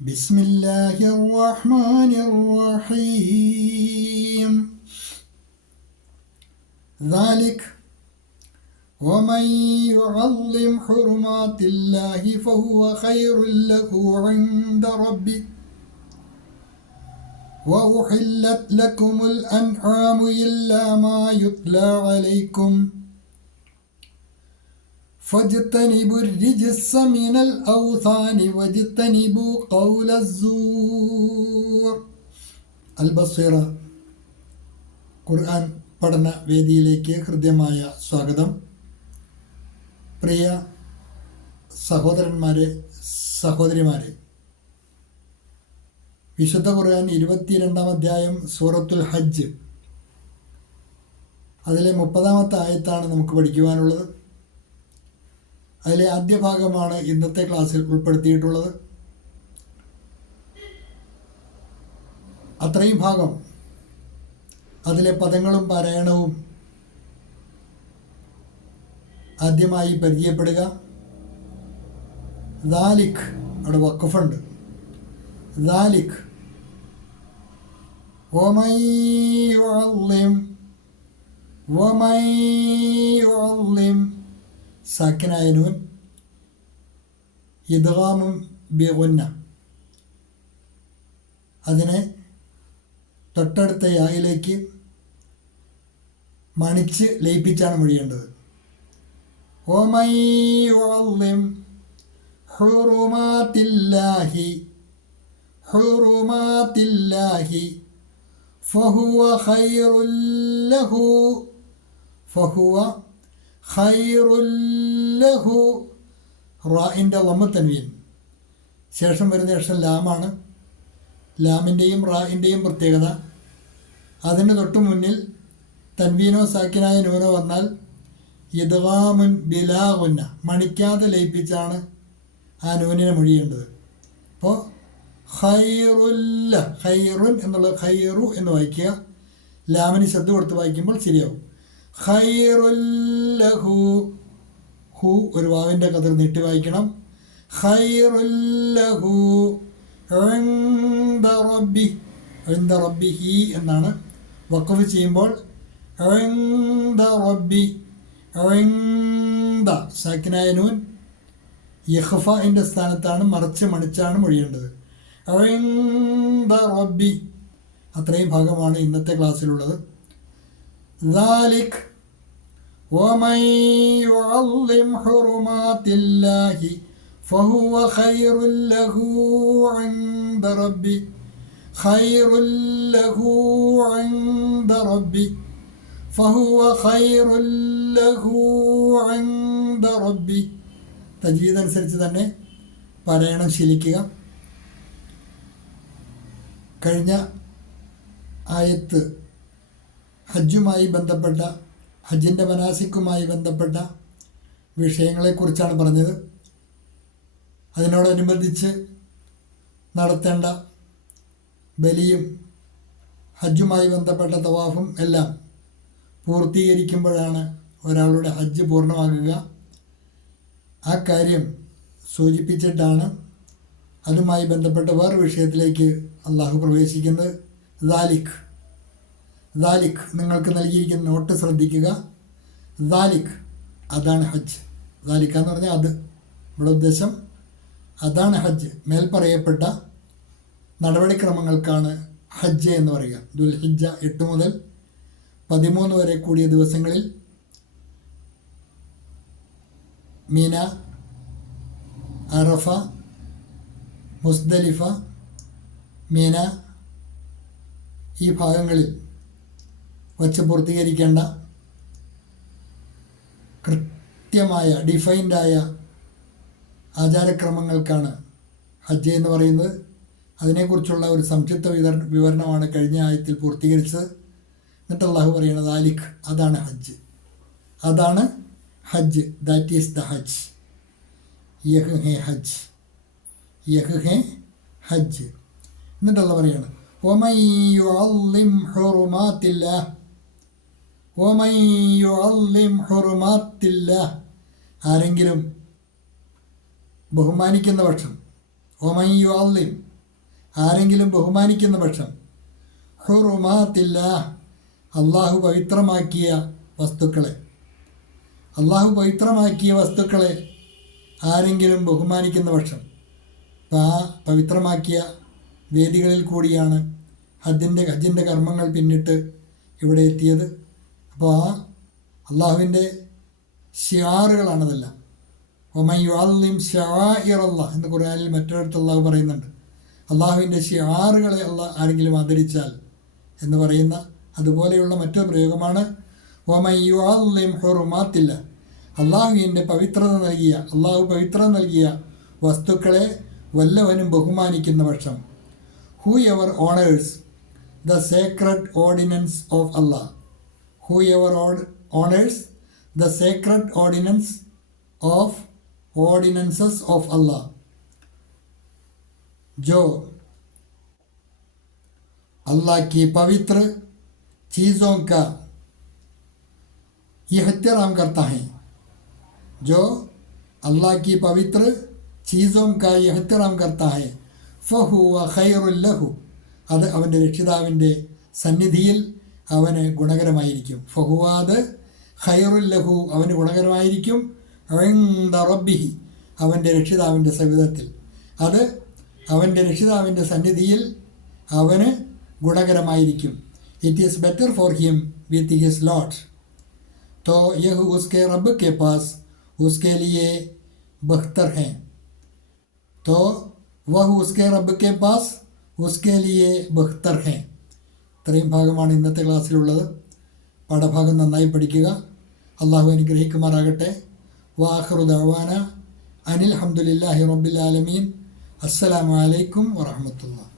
بسم الله الرحمن الرحيم. ذلك ومن يعظم حرمات الله فهو خير له عند ربه. وأحلت لكم الأنعام إلا ما يتلى عليكم. فاجتنبوا الرجس من الأوثان واجتنبوا قول الزور البصيرة ഖുർആൻ പഠന വേദിയിലേക്ക് ഹൃദ്യമായ സ്വാഗതം പ്രിയ സഹോദരന്മാരെ സഹോദരിമാരെ വിശുദ്ധ ഖുർആൻ ഇരുപത്തിരണ്ടാം അധ്യായം സൂറത്തുൽ ഹജ്ജ് അതിലെ മുപ്പതാമത്തെ ആയത്താണ് നമുക്ക് പഠിക്കുവാനുള്ളത് അതിലെ ആദ്യ ഭാഗമാണ് ഇന്നത്തെ ക്ലാസ്സിൽ ഉൾപ്പെടുത്തിയിട്ടുള്ളത്. അത്രയും ഭാഗം അതിലെ പദങ്ങളും പാരായണവും ആദ്യമായി പരിചയപ്പെടുക. ദാലിഖ് അവിടെ വക്കഫുണ്ട് ദാലിഖ് ഓമൈ ഒള്ളിം സാക്കിനായ നൂൻ ഇദ്ഗാമും ബിഗുന്ന അതിനെ തൊട്ടടുത്ത യായിലേക്ക് മണിച്ച് ലയിപ്പിച്ചാണ് മൊഴിയേണ്ടത്. ഓമയ്യം ഹുറുമാത്തില്ലാഹി ഹുറുമാത്തില്ലാഹി ഫഹുവ ഖൈറുല്ലഹു ഫഹുവ ഖൈറുല്ലഹു റായിന്റെ വമ്മ തൻവീൻ. ശേഷം വരുന്ന അക്ഷരം ലാമാണ്. ലാമിന്റെയും റായിന്റെയും പ്രത്യേകത. അതിന് തൊട്ടു മുന്നിൽ തൻവീനോ സാക്കിനായ നൂനോ വന്നാൽ ഇദ്വാമുൻ ബിലാഗുന്ന മണിക്കാതെ ലയിപ്പിച്ചാണ് ആ നൂനിനെ മൊഴിയേണ്ടത്. അപ്പോൾ ഹൈറുല്ല ഹൈറുൻ എന്നുള്ളത് ഹൈറു എന്ന് വായിക്കുക. ലാമിന് ശ്രദ്ധ കൊടുത്ത് വായിക്കുമ്പോൾ ശരിയാവും. ഖൈറുല്ലഹു. ഹു ഒരു വാവിന്റെ കഥ നീട്ടി വായിക്കണം. ഹൈറുല്ലഹു റബ്ബി. റബ്ബി ഹി എന്നാണ് വക്കഫ് ചെയ്യുമ്പോൾ. റബ്ബി. സാക്കിനായ നൂൻ. യഹ്ഫിന്റെ സ്ഥാനത്താണ് മറച്ച് മണിച്ചാണ് മൊഴിയേണ്ടത്. റബ്ബി. അത്രയും ഭാഗമാണ് ഇന്നത്തെ ക്ലാസ്സിലുള്ളത്. ذلك ومن يعظم حرمات الله فهو خير له عند ربي خير له عند ربي فهو خير له عند ربي തജ്വീദ് അനുസരിച്ച് തന്നെ പാരായണം ശീലിക്കുക കഴിഞ്ഞ ആയത്ത് ഹജ്ജുമായി ബന്ധപ്പെട്ട ഹജ്ജിന്റെ മനാസിക്കുമായി ബന്ധപ്പെട്ട വിഷയങ്ങളെക്കുറിച്ചാണ് പറഞ്ഞത്. അതിനോടനുബന്ധിച്ച് നടത്തേണ്ട ബലിയും ഹജ്ജുമായി ബന്ധപ്പെട്ട തവാഫും എല്ലാം പൂർത്തീകരിക്കുമ്പോഴാണ് ഒരാളുടെ ഹജ്ജ് പൂർണമാകുക. ആ കാര്യം സൂചിപ്പിച്ചിട്ടാണ് അതുമായി ബന്ധപ്പെട്ട വേറെ വിഷയത്തിലേക്ക് അള്ളാഹു പ്രവേശിക്കുന്നത്. ദാലിഖ്. ദാലിഖ് നിങ്ങൾക്ക് നൽകിയിരിക്കുന്ന നോട്ട് ശ്രദ്ധിക്കുക. ദാലിഖ് അതാണ് ഹജ്ജ്. ദാലിഖ എന്ന് പറഞ്ഞാൽ അത്. നമ്മുടെ ഉദ്ദേശം അതാണ് ഹജ്ജ്. മേൽ പറയപ്പെട്ട നടപടിക്രമങ്ങൾക്കാണ് ഹജ്ജ് എന്ന് പറയുക. ദുൽ ഹജ്ജ എട്ട് മുതൽ പതിമൂന്ന് വരെ കൂടിയ ദിവസങ്ങളിൽ മീന അറഫ മുസ്ദലിഫ മീന ഈ ഭാഗങ്ങളിൽ വച്ച് പൂർത്തീകരിക്കേണ്ട കൃത്യമായ ഡിഫൈൻഡായ ആചാരക്രമങ്ങൾക്കാണ് ഹജ്ജ് എന്ന് പറയുന്നത്. അതിനെക്കുറിച്ചുള്ള ഒരു സംക്ഷിപ്ത വിവര വിവരണമാണ് കഴിഞ്ഞ ആയത്തിൽ പൂർത്തീകരിച്ചത്. എന്നിട്ട് അള്ളാഹു പറയുന്നത് ആലിഖ് അതാണ് ഹജ്ജ്. അതാണ് Hajj. That is the Hajj. യഹ് ഹെ ഹജ്ജ്. യഹ് ഹെ ഹജ്ജ്. എന്നിട്ടുള്ള പറയാണ് ഒമൈ യുഅല്ലിം ആരെങ്കിലും ബഹുമാനിക്കുന്ന പക്ഷം ഒമൈ യുഅല്ലിം ആരെങ്കിലും ബഹുമാനിക്കുന്ന പക്ഷം ഹുറുമാത്തില്ല അള്ളാഹു പവിത്രമാക്കിയ വസ്തുക്കളെ അള്ളാഹു പവിത്രമാക്കിയ വസ്തുക്കളെ ആരെങ്കിലും ബഹുമാനിക്കുന്ന പക്ഷം അപ്പം ആ പവിത്രമാക്കിയ വേദികളിൽ കൂടിയാണ് ഹജ്ജിന്റെ ഹജ്ജിന്റെ കർമ്മങ്ങൾ പിന്നിട്ട് ഇവിടെ എത്തിയത്. അപ്പോൾ ആ അള്ളാഹുവിന്റെ ഷിയാറുകളാണതെല്ലാം ഒമയുഅല്ലിം ഷാഇറല്ല എന്ന് ഖുർആനിൽ മറ്റൊരിടത്ത് അള്ളാഹു പറയുന്നുണ്ട്. അള്ളാഹുവിന്റെ ഷിയാറുകളെ അല്ല ആരെങ്കിലും ആദരിച്ചാൽ എന്ന് പറയുന്ന അതുപോലെയുള്ള മറ്റൊരു പ്രയോഗമാണ്. ഒമയുഅല്ലിം ഹുറുമാത്തില്ല അള്ളാഹുവിന്റെ പവിത്രത നൽകിയ അള്ളാഹു പവിത്രത നൽകിയ വസ്തുക്കളെ വല്ലവനും ബഹുമാനിക്കുന്ന പക്ഷം whoever honours the sacred ordinances of Allah whoever honours the sacred ordinances of ordinances of Allah जो अल्लाह की पवित्र चीज़ों का एहतराम करता है जो अल्लाह की पवित्र चीज़ों का एहतराम करता है ഫഹുവ ഖൈറുല്ലഹു അത് അവൻ്റെ രക്ഷിതാവിൻ്റെ സന്നിധിയിൽ അവന് ഗുണകരമായിരിക്കും ഫഹുവാത് ഖൈറുല്ലഹു അവന് ഗുണകരമായിരിക്കും ഇൻദ റബ്ബിഹി അവൻ്റെ രക്ഷിതാവിൻ്റെ സവിധത്തിൽ അത് അവൻ്റെ രക്ഷിതാവിൻ്റെ സന്നിധിയിൽ അവന് ഗുണകരമായിരിക്കും it is better for him with his lot तो यह उसके रब के पास उसके लिए बख्तर हैं तो वह उसके रब के पास उसके लिए ബഖ്തർ हैं ഇത്രയും ഭാഗമാണ് ഇന്നത്തെ ക്ലാസ്സിലുള്ളത്. പാഠഭാഗം നന്നായി പഠിക്കുക. അള്ളാഹു അനുഗ്രഹിക്കുമാറാകട്ടെ. വാഹറു ദവാന അനിൽ ഹംദുലില്ലാഹി റബ്ബിൽ ആലമീൻ. അസ്സലാമു അലൈക്കും വറഹമത്തുള്ള